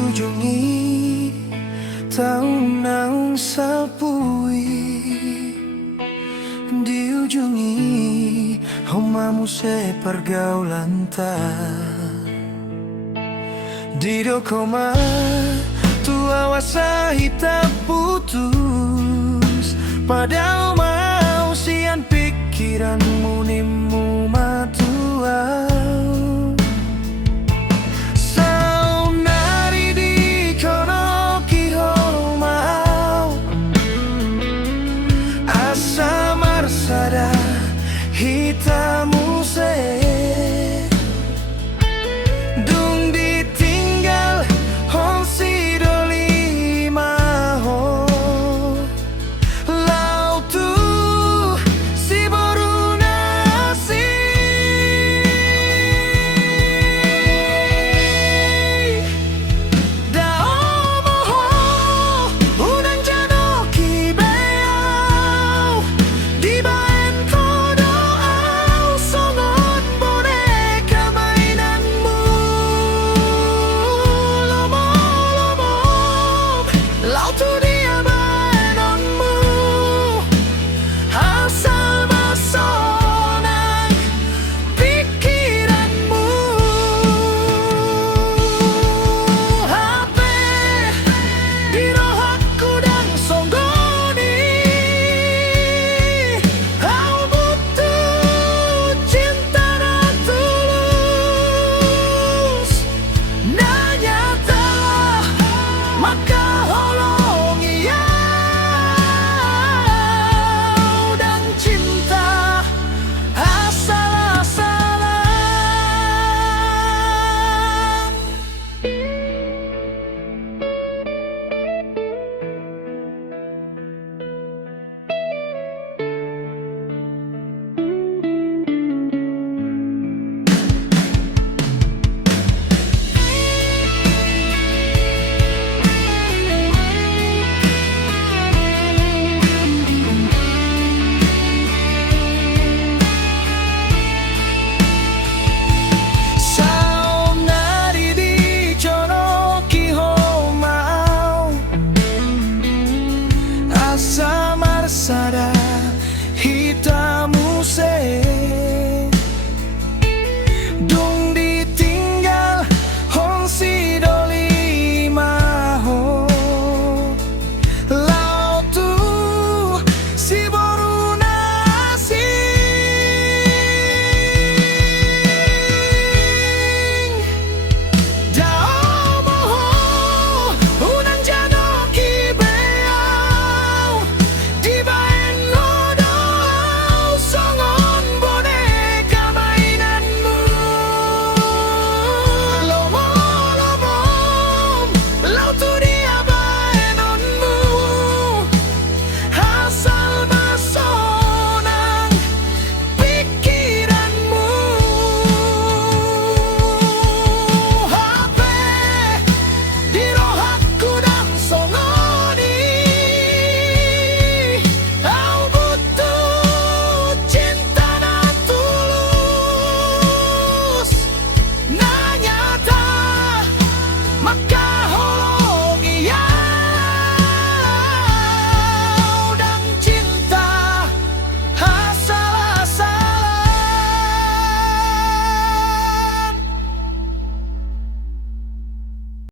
diujungi tahu nang sapui diujungi homamu se pergaulan ta Dido koma tua wasa hitam putus padahal mau sian pikiranmu nimu matua hitamu se dung ditinggal hong si doli maho lau tu si boru nasi dao moho unang jano ki beau di Sada hitamu se dung ditinggal hong si doli maho lau tu si boru nasi dao moho unang jano ki beau Maka